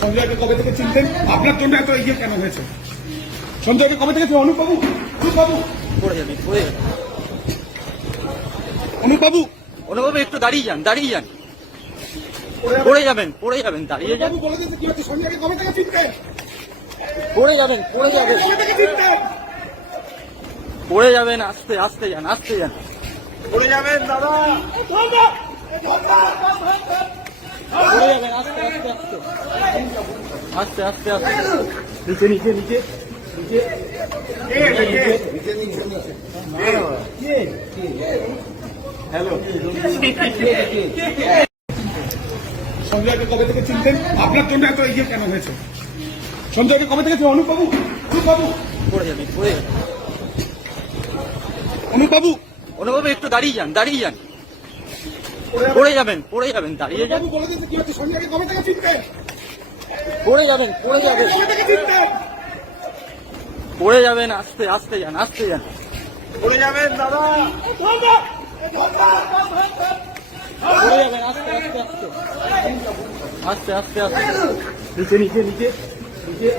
সঞ্জয়কে কবে থেকে চিনতেন? আপনার জন্য এত এগিয়ে কেন হয়েছে? সঞ্জয়কে কবে থেকে? অনুপবাবু অনুপবাবু। যাবে অনুপবাবু। একটু দাঁড়িয়ে যান দাঁড়িয়ে যান। পড়ে যাবেন। পড়ে যাবেন দাঁড়িয়ে যান। বলে দিয়েছে কি হচ্ছে? সঞ্জয়কে কবে থেকে চিনতেন? পড়ে যাবেন পড়ে যাবেন। পড়ে যাবেন আস্তে আস্তে যান আস্তে যান। পড়ে যাবেন দাদা। আস্তে আস্তে আস্তে। আস্তে আস্তে আস্তে নিচে। নিচে নিচে সঞ্জয়কে কবে থেকে চিনতেন? আপনার জন্য এত এগিয়ে কেন হয়েছে? সঞ্জয়কে কবে থেকে চিনেন? অনুপবাবু অনুপবাবু। পড়ে যাবে পড়ে যাবে। অনুপবাবু একটু দাঁড়িয়ে যান দাঁড়িয়ে যান। পড়ে যাবেন পড়ে যাবেন দাঁড়িয়ে যান। পড়ে যাবেন পড়ে যাবেন। পড়ে যাবেন আস্তে আস্তে যান আস্তে যান। পড়ে যাবেন দাদা। পড়ে যাবেন আস্তে আস্তে আস্তে। আস্তে আস্তে আস্তে। নিচে নিচে নিচে নিচে।